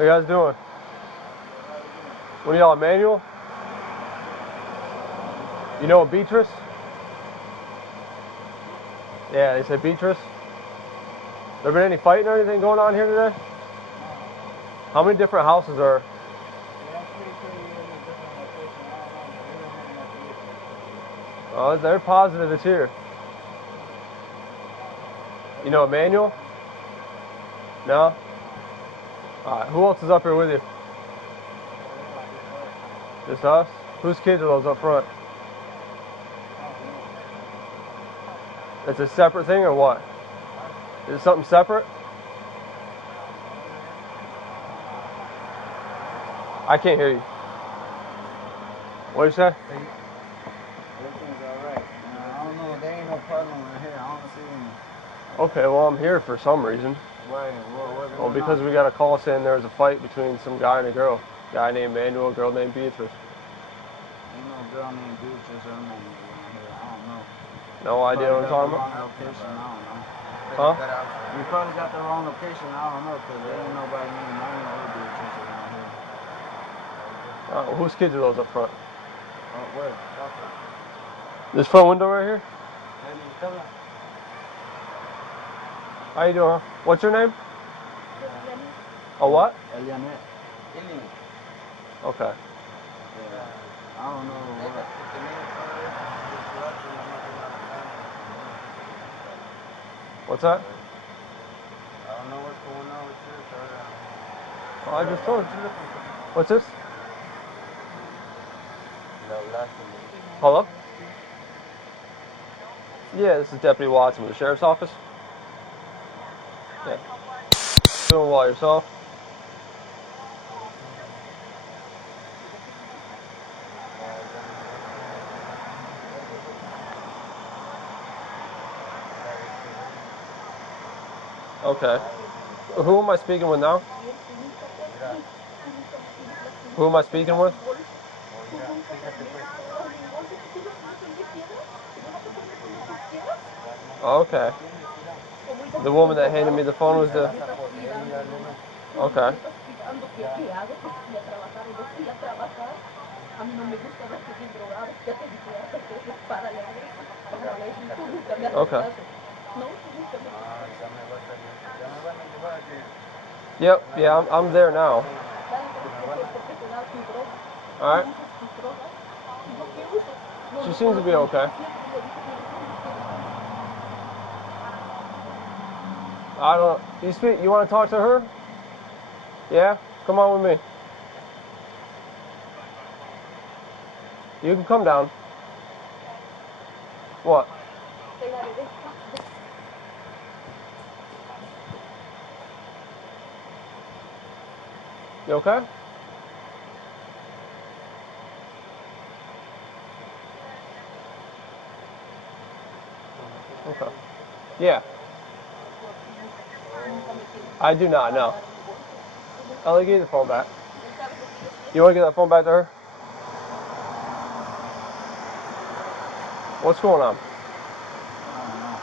How you guys doing? What are y'all, Emmanuel? You know Beatrice? Yeah, they said Beatrice. There been any fighting or anything going on here today? How many different houses are? Oh, they're positive it's here. You know Emmanuel? No? Alright, who else is up here with you? Just us? Whose kids are those up front? It's a separate thing or what? Is it something separate? I can't hear you. What did you say? Everything's alright. I don't know, there ain't no problem in here. I don't see any. Okay, well I'm here for some reason. Why? What's Well, going because on? we got a call saying there was a fight between some guy and a girl. Guy named Emmanuel, a girl named Beatrice. Ain't no girl named Beatrice or Emmanuel around here. I don't know. No idea what I'm talking about? Wrong location. I don't know. Huh? You probably got the wrong location. I don't know, because there ain't nobody named Emmanuel or Beatrice around here. Whose kids are those up front? Oh, where? This front window right here? How you doing? What's your name? A what? Elianet. Okay. Yeah. I don't know what. What's that? I don't know what's going on with this. Oh, I just told you. What's this? Hello? Yeah, this is Deputy Watson with the Sheriff's Office. Yeah. Doing well yourself? Okay. Who am I speaking with now? Who am I speaking with? Okay. The woman that handed me the phone was the... Okay. Okay. Yep, yeah, I'm there now. Alright. She seems to be okay. I don't... You want to talk to her? Yeah? Come on with me. You can come down. What? You okay? Okay. Yeah. I do not, no. I'll give you the phone back. You want to get that phone back to her? What's going on? I don't know.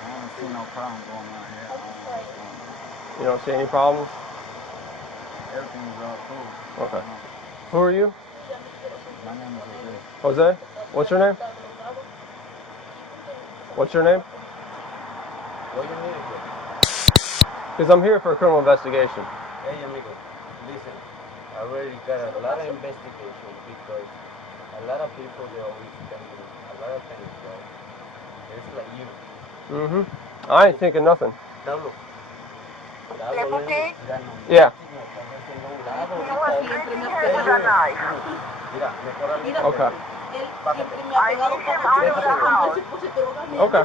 I don't see no problem going on here. I don't know what's going on. You don't see any problems? Everything's all cool. Okay. Who are you? My name is Jose. Jose? What's your name? What's your name? What you need here? Because I'm here for a criminal investigation. Hey, amigo, listen. I already got a lot of investigation because a lot of people, they always tell me a lot of things, right? It's like you. Mm-hmm. I ain't thinking nothing. Yeah. Okay. Okay.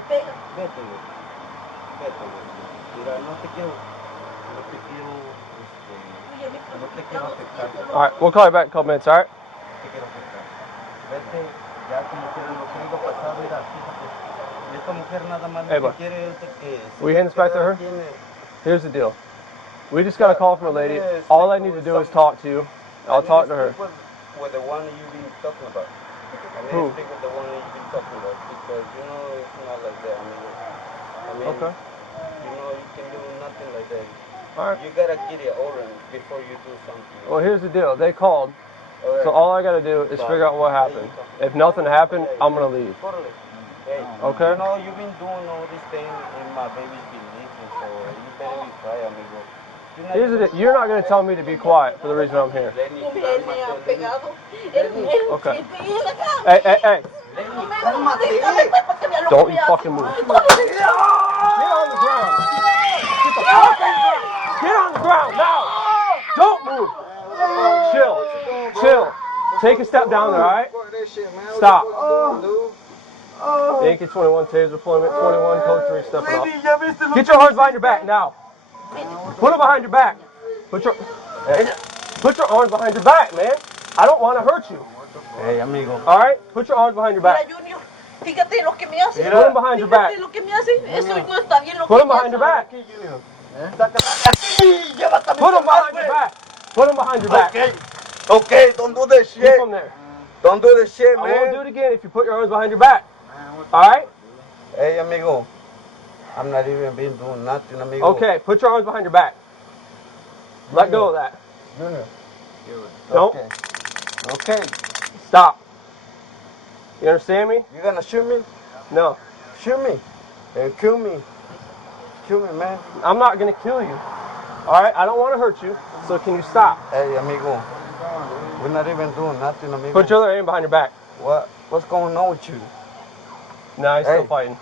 All right, we'll call you back in a couple minutes, all right? Hey, bud. Will you hand this back to her? Here's the deal. We just got a call from a lady. All I need to do is talk to you. I'll talk to her. With the one you've been talking about. Who? Speak with the one you've been talking about because it's not like that. I mean, Okay. you can do nothing like that. All right. You gotta get it orange before you do something. Well, here's the deal. They called, so all I gotta do is figure out what happened. If nothing happened, I'm gonna leave. Totally. Hey, Okay. you know, you've been doing all this thing and my baby's been leaving, so you better be quiet, amigo. Here's the deal. You're not gonna tell me to be quiet for the reason I'm here. Lenny, Él me cálmate, ha Lenny. pegado. Él Okay. me la cama. Hey, hey, hey! Cálmate. Don't you fucking move. Get on the ground. Get the fuck on the ground. Get on the ground now. Don't move. Chill. Chill. Take a step down there, all right? Stop. Yankee 21 taser deployment, 21 code 3 stepping up. Get your arms behind your back now. Put them behind your back. Put your arms behind your back, man. I don't want to hurt you. Hey, amigo. All right? Put your arms behind your back. Mira, Junior, fíjate lo que me hace. Put them behind your back. Fíjate lo que me hace. Eso no está bien lo que Put them me behind your back. Put Put them behind your back. Put them behind your back. Okay, don't do that Keep shit. them there. Don't do that shit, I won't do man. it again if you put your arms behind your back. All right? Hey, amigo. I'm not even been doing nothing, amigo. Okay, put your arms behind your back. Let go of that. Junior. Nope. Okay. Okay. Stop. You understand me? You gonna shoot me? No. Shoot me. And kill me. Kill me, man. I'm not going to kill you. All right? I don't want to hurt you. So can you stop? Hey, amigo. We're not even doing nothing, amigo. Put your other hand behind your back. What's going on with you? No, he's still Hey. fighting.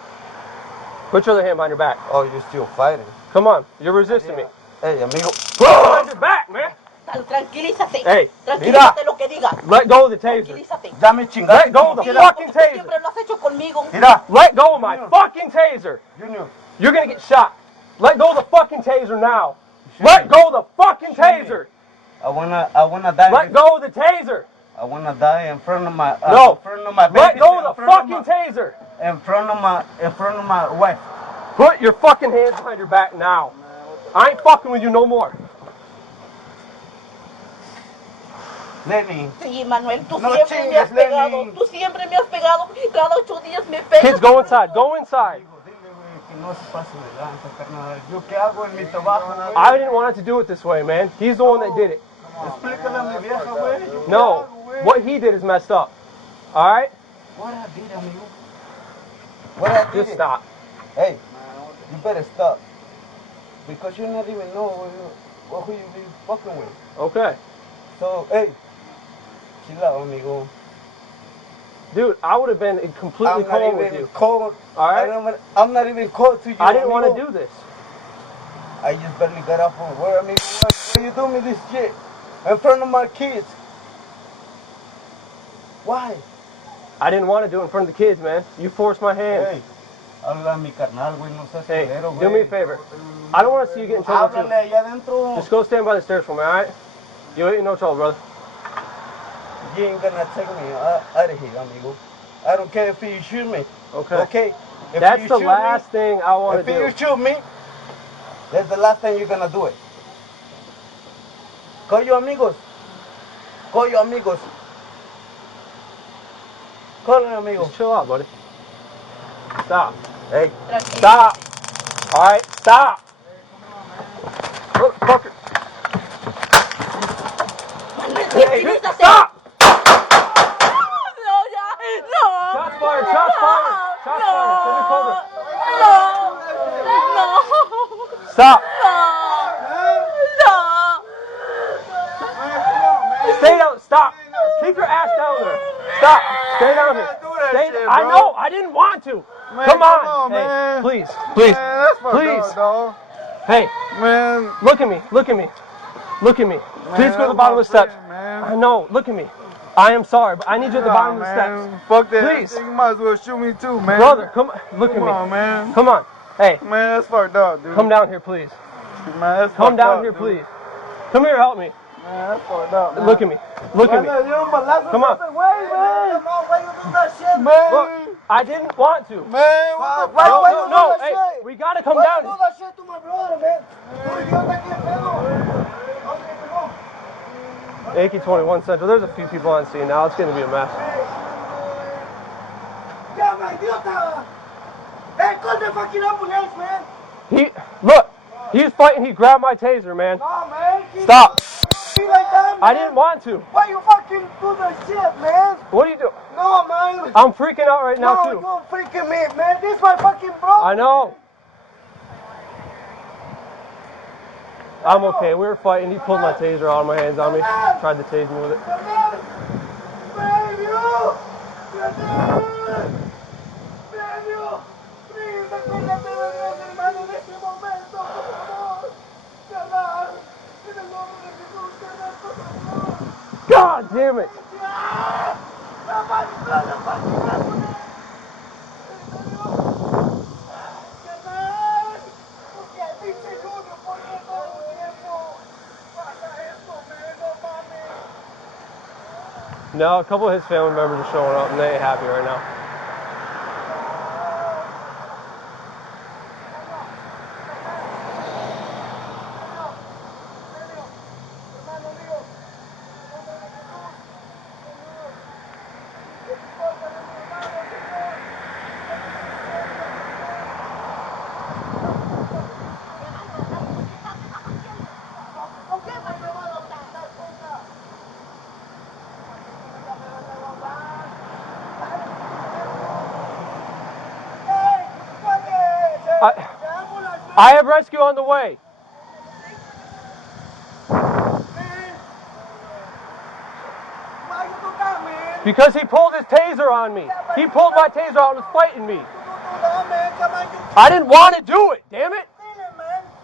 Put your other hand behind your back. Oh, you're still fighting. Come on. You're resisting me. Hey, amigo. Put it behind your back, man. Tranquilízate. Hey, Tranquilízate lo que diga. Let go of the taser. Tranquilízate. Dame chingar. Let go of the Sí, fucking porque tú taser. siempre lo has hecho conmigo. Mira. Let go of my fucking taser. Junior. You're going to get shot. Let go of the fucking taser now. Let go of the fucking taser. I wanna die. Let go of the taser. I wanna die in front of my No. in front of my baby. Let go of the fucking taser. in front of my wife. Put your fucking hands behind your back now. I ain't fucking with you no more. Lenny. Sí, Manuel, tú No siempre me has chingues, pegado. Lenny. Tú siempre me has pegado. Cada 8 días me pegas. Kids, go inside. Go inside. Digo, dile, güey, que no se pase de lanza, carnal. Yo qué hago en mi trabajo, güey. I didn't want it to do it this way, man. He's the one that did it. Explícale a mi vieja, güey. Yo qué No. hago, güey. What he did is messed up. All right? What I did, amigo? What I did? Just stop. Hey, you better stop. Because you not even know who you be fucking with. Okay. So, hey, chill out, amigo. Dude, I would have been completely I'm not cold with even you. cold. All right? I'm not even cold to you. I didn't want to amigo. do this. I just barely got up from work, amigo. Why you do me this shit? In front of my kids. Why? I didn't want to do it in front of the kids, man. You forced my hand. Hey, habla a mi carnal, güey, no seas Hey, culero, güey. do me a favor. I don't want to see you get in trouble too. Háblale allá adentro. Just go stand by the stairs for me, all right? You ain't in no trouble, brother. You ain't gonna take me out of here, amigo. I don't care if you shoot me. Okay. Okay? If That's you the shoot last thing I want If to you do. shoot me, that's the last time you're gonna do it. Call your amigos. Call your amigos. Call them amigos. Just chill out, buddy. Stop. Hey, Tranquilo. Stop. All right, stop. Motherfucker. Manuel, Hey, tranquilízate. stop. No, ya. No. Shots fired. Shots fired. Shots fired. Send me cover. No. Stop. No. Stay down. Stop. Keep your ass down there. Stop. Stay down here. Stay. I know. I didn't want to. Man, Come on. come on, Hey, man. please. Please. Man, that's fucked Please. up, dog. Hey, Man, look at me. Look at me. Look at me. Please go to the that's bottom of the my steps. friend, man. I know. Look at me. I am sorry, but I need you at the bottom of the man. steps. Fuck that. Please. You might as well shoot me too, man. Brother, come on. Look Come at me. on, man. Come on. Hey, Man, that's fucked up, dude. come down here, please. Man, that's Come fucked down up, here, dude. please. Come here, help me. Man, that's fucked up, man. Look at me. Look at me. Man, you don't molest Come on. us way, man. Why you do that shit, man? Look, I didn't want to. Man, what the No, fuck? Why no, you no. do that Hey, shit? we gotta come Why down you here. do that shit to my brother, man? Dude, you está aquí el pedo. Yankee 21 Central. There's a few people on scene now. It's gonna be a mess. Llama, idiota. Hey, call the fucking ambulance, man. He look. He was fighting, he grabbed my taser, man. No, man. Stop. Be like that, man. I didn't want to. Why you fucking do the shit, man? What are you doing? No, man. I'm freaking out right now, No, too. you're freaking me, man. This is my fucking bro. I know. I'm okay. We were fighting. He pulled my taser out of my hands on me. Tried to tase me with it. God damn it. No, a couple of his family members are showing up and they ain't happy right now. I have rescue on the way. Because he pulled his taser on me. He pulled my taser out and was fighting me. I didn't want to do it, damn it.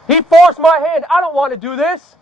He forced my hand. I don't want to do this.